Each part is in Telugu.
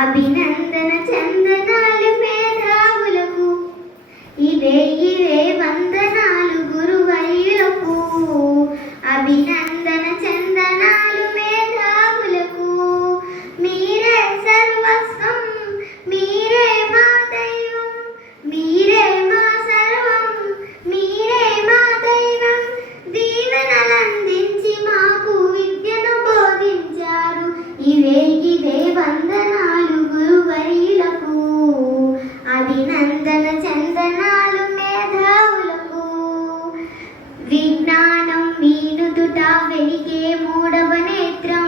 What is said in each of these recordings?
అభినందన చందనాలు మేధావులకు. ఇవే ఇవే వందనాలు గురువర్యులకు. అభినందన చందనాలు మేధావులకు. మీరే సర్వస్వం మీరే మా దైవం మీరే మా సర్వం మీరే మా దైవం. దీవెనలందించి మాకు విద్యను బోధించారు. ఇవే మీనుదుట వెలిగే మూడవ నేత్రం.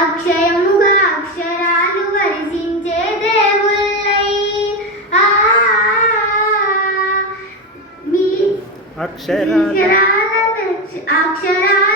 అక్షయముగా అక్షరాలు వరిసించే దేవుళ్ళై. అక్షరాల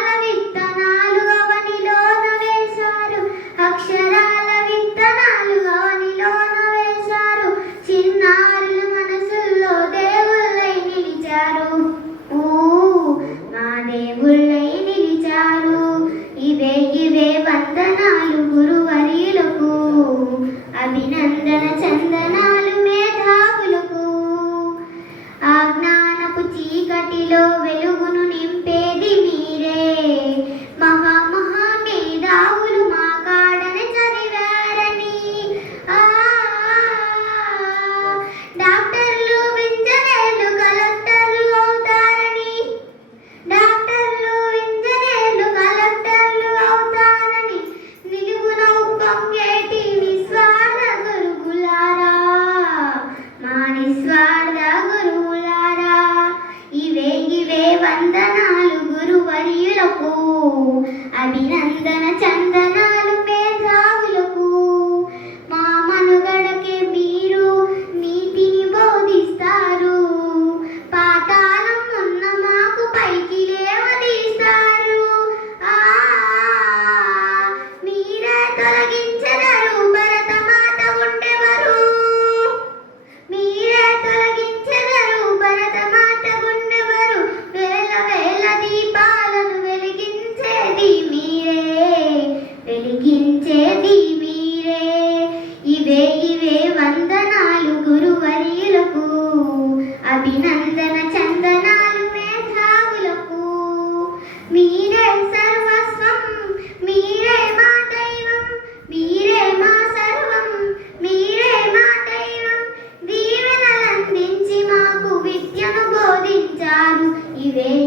Avilán అందించేది మీరే. ఇవే ఇవే వందనాలు గురువర్యులకు. అభినందన చందనాలు మేధావులకు. మీరే సర్వస్వం మీరే మా దైవం మీరే మా సర్వం మీరే మా దైవం. దీవెనలందించి మాకు విద్యను బోధించారు. ఇవే